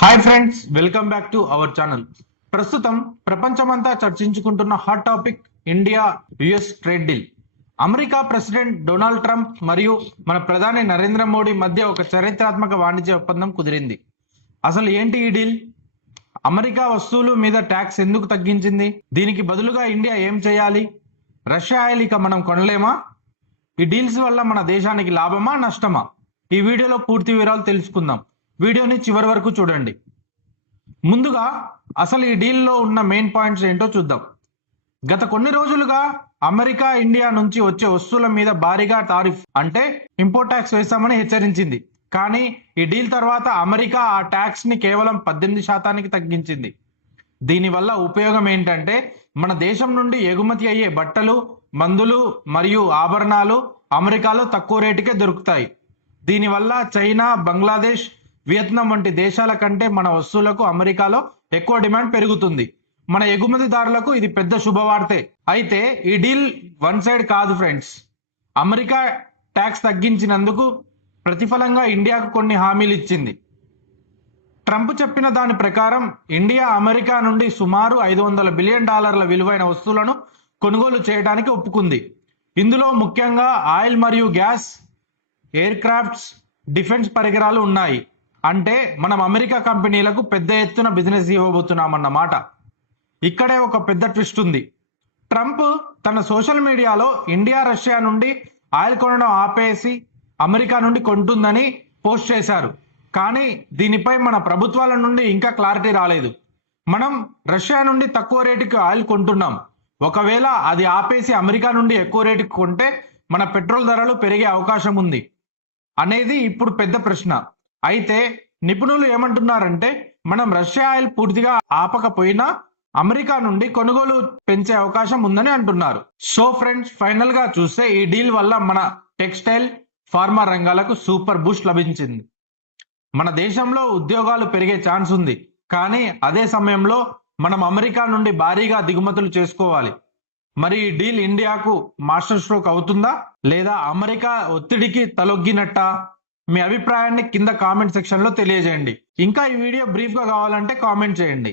Hi friends welcome back to our channel ప్రస్తుతం ప్రపంచమంతా చర్చించుకుంటున్న hot topic India US trade deal America president Donald Trump మరియు మన ప్రధాని నరేంద్ర మోడీ మధ్య ఒక చరిత్రాత్మక వాణిజ్య ఒప్పందం కుదిరింది. అసలు ఏంటి ఈ డీల్ అమెరికా వస్తువులు మీద ట్యాక్స్ ఎందుకు తగ్గించింది? దీనికి బదులుగా ఇండియా ఏం చేయాలి? రష్యా ఆయిల్ ఇక మనం కొనలేమా? ఈ డీల్స్ వల్ల మన దేశానికి లాభమా నష్టమా? ఈ వీడియోలో పూర్తి వివరాలు తెలుసుకుందాం. వీడియోని చివరి వరకు చూడండి. ముందుగా అసలు ఈ డీల్లో ఉన్న మెయిన్ పాయింట్స్ ఏంటో చూద్దాం. గత కొన్ని రోజులుగా అమెరికా ఇండియా నుంచి వచ్చే వస్తువుల మీద భారీగా టారిఫ్ అంటే ఇంపోర్ట్ ట్యాక్స్ వేస్తామని హెచ్చరించింది. కానీ ఈ డీల్ తర్వాత అమెరికా ఆ ట్యాక్స్ని కేవలం పద్దెనిమిది శాతానికి తగ్గించింది. దీనివల్ల ఉపయోగం ఏంటంటే మన దేశం నుండి ఎగుమతి అయ్యే బట్టలు మందులు మరియు ఆభరణాలు అమెరికాలో తక్కువ రేటుకే దొరుకుతాయి. దీనివల్ల చైనా బంగ్లాదేశ్ వియత్నాం వంటి దేశాల కంటే మన వస్తువులకు అమెరికాలో ఎక్కువ డిమాండ్ పెరుగుతుంది. మన ఎగుమతిదారులకు ఇది పెద్ద శుభవార్తే. అయితే ఈ డీల్ వన్ సైడ్ కాదు ఫ్రెండ్స్. అమెరికా ట్యాక్స్ తగ్గించినందుకు ప్రతిఫలంగా ఇండియాకు కొన్ని హామీలు ఇచ్చింది. ట్రంప్ చెప్పిన దాని ప్రకారం ఇండియా అమెరికా నుండి సుమారు ఐదు వందల బిలియన్ డాలర్ల విలువైన వస్తువులను కొనుగోలు చేయడానికి ఒప్పుకుంది. ఇందులో ముఖ్యంగా ఆయిల్ మరియు గ్యాస్ ఎయిర్ క్రాఫ్ట్స్ డిఫెన్స్ పరికరాలు ఉన్నాయి. అంటే మనం అమెరికా కంపెనీలకు పెద్ద ఎత్తున బిజినెస్ ఇవ్వబోతున్నామన్నమాట. ఇక్కడే ఒక పెద్ద ట్విస్ట్ ఉంది. ట్రంప్ తన సోషల్ మీడియాలో ఇండియా రష్యా నుండి ఆయిల్ కొనడం ఆపేసి అమెరికా నుండి కొంటుందని పోస్ట్ చేశారు. కానీ దీనిపై మన ప్రభుత్వాల నుండి ఇంకా క్లారిటీ రాలేదు. మనం రష్యా నుండి తక్కువ రేటుకి ఆయిల్ కొంటున్నాం. ఒకవేళ అది ఆపేసి అమెరికా నుండి ఎక్కువ రేటుకి కొంటే మన పెట్రోల్ ధరలు పెరిగే అవకాశం ఉంది. అనేది ఇప్పుడు పెద్ద ప్రశ్న. అయితే నిపుణులు ఏమంటున్నారంటే మనం రష్యా ఆయిల్ పూర్తిగా ఆపకపోయినా అమెరికా నుండి కొనుగోలు పెంచే అవకాశం ఉందని అంటున్నారు. సో ఫ్రెండ్స్ ఫైనల్గా చూస్తే ఈ డీల్ వల్ల మన టెక్స్టైల్ ఫార్మా రంగాలకు సూపర్ బూస్ట్ లభించింది. మన దేశంలో ఉద్యోగాలు పెరిగే ఛాన్స్ ఉంది. కానీ అదే సమయంలో మనం అమెరికా నుండి భారీగా దిగుమతులు చేసుకోవాలి. మరి ఈ డీల్ ఇండియాకు మాస్టర్ స్ట్రోక్ అవుతుందా? లేదా అమెరికా ఒత్తిడికి తలొగ్గినట్ట? మీ అభిప్రాయాన్ని కింద కామెంట్ సెక్షన్లో తెలియజేయండి. ఇంకా ఈ వీడియో బ్రీఫ్గా కావాలంటే కామెంట్ చేయండి.